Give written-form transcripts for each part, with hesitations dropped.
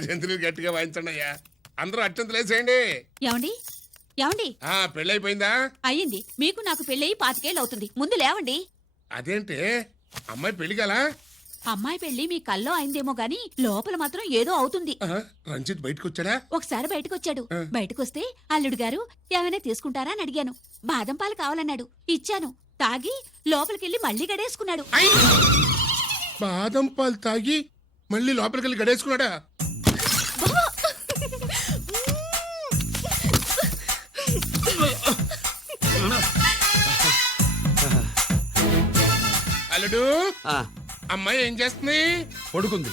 భజంతులు గట్టిగా వాయించండి అయ్యా. అందరూ అత్యంత లేసేయండి. ఏమండి ఏమండి పెళ్ళైపోయిందా? అయ్యింది. మీకు నాకు పెళ్ళయి 25 ఏళ్ళు అవుతుంది. ముందు లేవండి. అదేంటి అమ్మాయి పెళ్లి గల? అమ్మాయి పెళ్లి మీ కల్లో అయిందేమో గాని లోపల మాత్రం ఏదో అవుతుంది. రంజిత్ బయటకు వచ్చాడా? ఒకసారి బయటకొచ్చాడు. బయటకొస్తే అల్లుడు గారు ఏమైనా తీసుకుంటారా అని అడిగాను. బాదం పాలు కావాలన్నాడు. ఇచ్చాను. తాగి లోపలికెళ్ళి మళ్ళీ గడేసుకున్నాడు. బాదం పాలు తాగి మళ్ళీ లోపలికెళ్ళి గడేసుకున్నాడా? అల్లుడు, అమ్మాయి ఏం చేస్తుంది? పడుకుంది.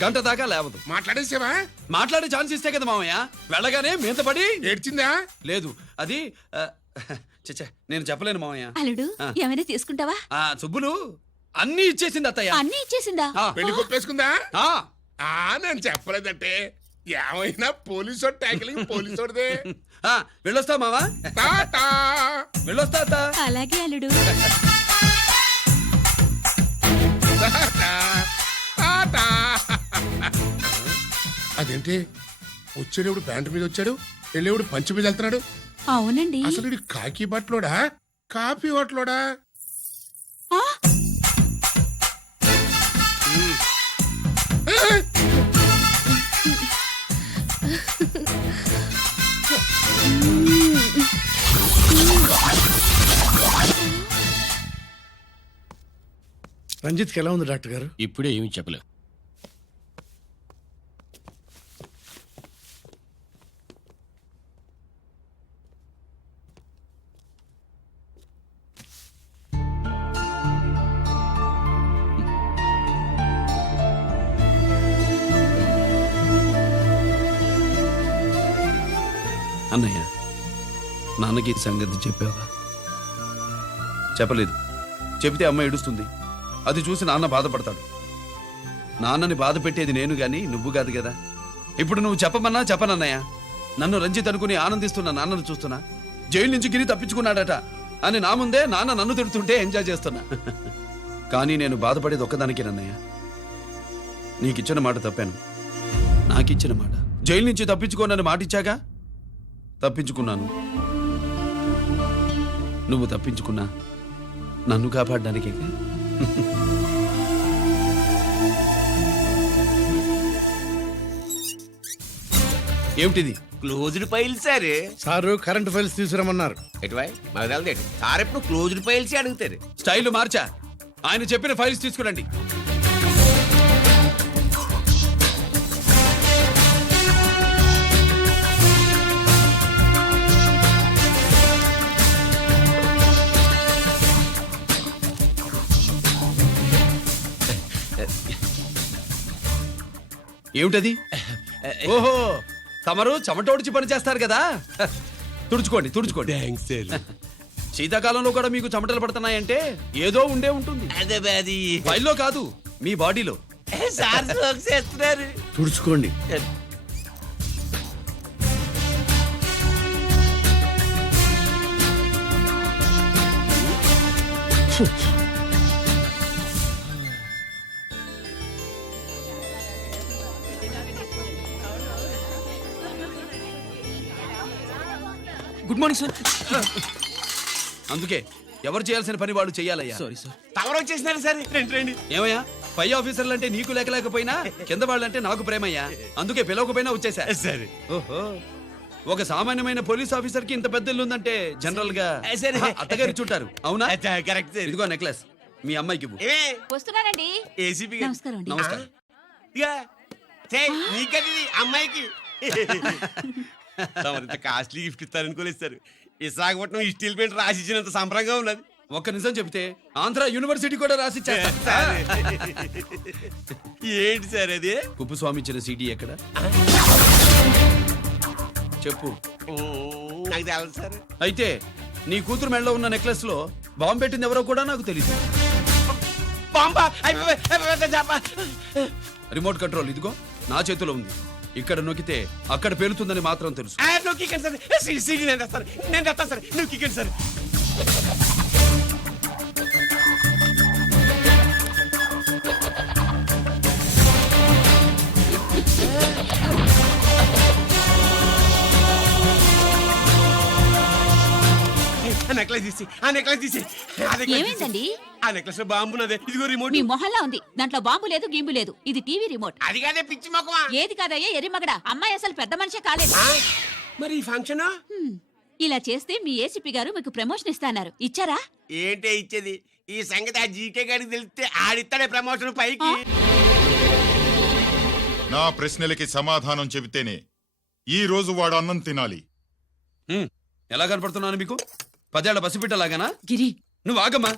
గంట దాకా లేవదు. మాట్లాడేసావా? మాట్లాడే ఛాన్స్ ఇస్తే కదా మామయ్య. వెళ్ళగానే మీద పడి ఏడ్చిందా? లేదు, అది చచ్చా నేను చెప్పలేను మామయ్య. అల్లుడు ఏమైనా తీసుకుంటావా? సుబ్బులు అన్ని ఇచ్చేసింది అత్తయ్య. అన్ని ఇచ్చేసిందా? పెళ్లి కొప్పేసుకుందా? నేను చెప్పలేదంటే ఏమైనా పోలీసోడు ట్యాకిలింగ్ పోలీసోడిదే. వెళ్ళొస్తా మావా. వెళ్ళొస్తా అత్త. అలాగే అల్లుడు. అదేంటి వచ్చేటప్పుడు ప్యాంటు మీద వచ్చాడు, వెళ్ళేవాడు పంచి మీద వెళ్తున్నాడు? అవునండి. అసలు కాకి బట్టలోడా కాఫీ బట్టలోడా? రంజిత్కి ఎలా ఉంది డాక్టర్ గారు? ఇప్పుడే ఏమి చెప్పలేవు. అన్నయ్య, నాన్నకి ఈ సంగతి చెప్పావా? చెప్పలేదు. చెబితే అమ్మ ఏడుస్తుంది. అది చూసి నాన్న బాధపడతాడు. నాన్నని బాధ పెట్టేది నేను గాని నువ్వు కాదు కదా. ఇప్పుడు నువ్వు చెప్పమన్నా చెప్పనన్నయ్య. నన్ను రంజిత్ అనుకుని ఆనందిస్తున్న నాన్నను చూస్తున్నా. జైలు నుంచి గిరి తప్పించుకున్నాడట అని నా ముందే నాన్న నన్ను తిడుతుంటే ఎంజాయ్ చేస్తున్నా. కానీ నేను బాధపడేది ఒక్కదానికేనన్నయ్య. నీకిచ్చిన మాట తప్పాను. నాకిచ్చిన మాట జైలు నుంచి తప్పించుకోనని మాటిచ్చాగా తప్పించుకున్నాను. నువ్వు తప్పించుకున్నా నన్ను కాపాడడానికే. ఏమిటిది? Closed file sir. Sir current files తీసుకురమ్మన్నారు. ఎటువై మాకు తెలదేటి సార్ ఎప్పుడు క్లోజ్డ్ ఫైల్స్ అడుగుతారు. స్టైల్ మార్చా. ఆయన చెప్పిన ఫైల్స్ తీసుకురండి. ఏమిటది? ఓహో, తమరు చెమటోడిచి పని చేస్తారు కదా. తుడుచుకోండి తుడుచుకోండి. శీతాకాలంలో కూడా మీకు చెమటలు పడుతున్నాయంటే ఏదో ఉండే ఉంటుంది. ఫైల్లో కాదు, మీ బాడీలో. తుడుచుకోండి. Good morning sir. అందుకే ఎవరు చేయాల్సిన పని వాళ్ళు చెయ్యాలయ్యా. Sorry sir. తమరు వచ్చేసినారు సార్. రండి. ఏమయ్యా, పై ఆఫీసర్లు అంటే నీకు లేకపోయినా కింద వాళ్ళంటే నాకు ప్రేమయ్యా. అందుకే పిలవకపోయినా వచ్చేసా. సరే. ఓహో, ఒక సామాన్యమైన పోలీస్ ఆఫీసర్ కి ఇంత పెద్ద ఇల్లు ఉందంటే జనరల్ గా అత్తగారి చుట్టారు. అవునా? కరెక్ట్. ఇదిగో నెక్లెస్ మీ అమ్మాయికి ఇవ్వు. వస్తున్నానండి. ఏసీపీ నమస్కారం అండి. నమస్కారం. నీకది అమ్మాయికి ఇంత కాస్ట్లీ గిఫ్ట్ ఇస్తారనుకోలేదు సార్. విశాఖపట్నం స్టీల్ పెయింట్ రాసిచ్చినంత సంబరంగా ఉన్నది. ఒక్క నిజం చెబితే ఆంధ్ర యూనివర్సిటీ కూడా రాసిచ్చా. ఏంటి సార్ అది? కుప్పుస్వామి ఇచ్చిన సీడీ ఎక్కడ చెప్పు. నాకు తెలదు సార్. అయితే నీ కూతురు మెడలో ఉన్న నెక్లెస్ లో బాంబు పెట్టింది ఎవరో కూడా నాకు తెలియదు. రిమోట్ కంట్రోల్ ఇదిగో నా చేతిలో ఉంది. ఇక్కడ నొక్కితే అక్కడ పేలుతుందని మాత్రం తెలుసు. నేను తెస్తాను సార్. నొక్కికండి సార్. నెక్లెస్ తీసి ఆ నెక్లెస్ తీసి ఆ necklace తీసి. ఏమైందండి ఆ నెక్లెస్ లో బాంబు ఉన్నదే ఇదిగో రిమోట్ మీ మొహల్లా ఉంది దాంట్లో బాంబు లేదు గింబు లేదు ఇది టీవీ రిమోట్ అది కాదే పిచ్చి మొక్కమా ఏది కాదయ్యా ఎరిమగడ అమ్మాయి అసలు పెద్ద మనిషే కాలేదు మరి ఈ ఫంక్షన్ హ్మ్. ఇలా చేస్తే మీ ఏసీపీ గారు మీకు ప్రమోషన్ ఇస్తాన్నారు ఇచ్చారా ఏంటే ఇచ్చేది ఈ సంగతి ఆ జీకే గారికి తెలిస్తే ఆడిస్తాడే ప్రమోషన్ పైకి నా ప్రశ్నలకి సమాధానం చెబితేనే ఈ రోజు వాడు అన్నం తినాలి. ఎలా కనపడుతున్నాను మీకు 10 ఏళ్ల పసిపిట్టలాగానా? గిరి నువ్వు ఆగమ్మా.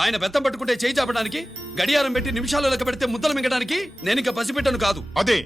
ఆయన బెత్తం పట్టుకుంటే చేయి చాపడానికి, గడియారం పెట్టి నిమిషాలు లెక్క పెడితే ముద్దలు మింగడానికి నేను ఇంకా పసిపిట్టను కాదు. అదే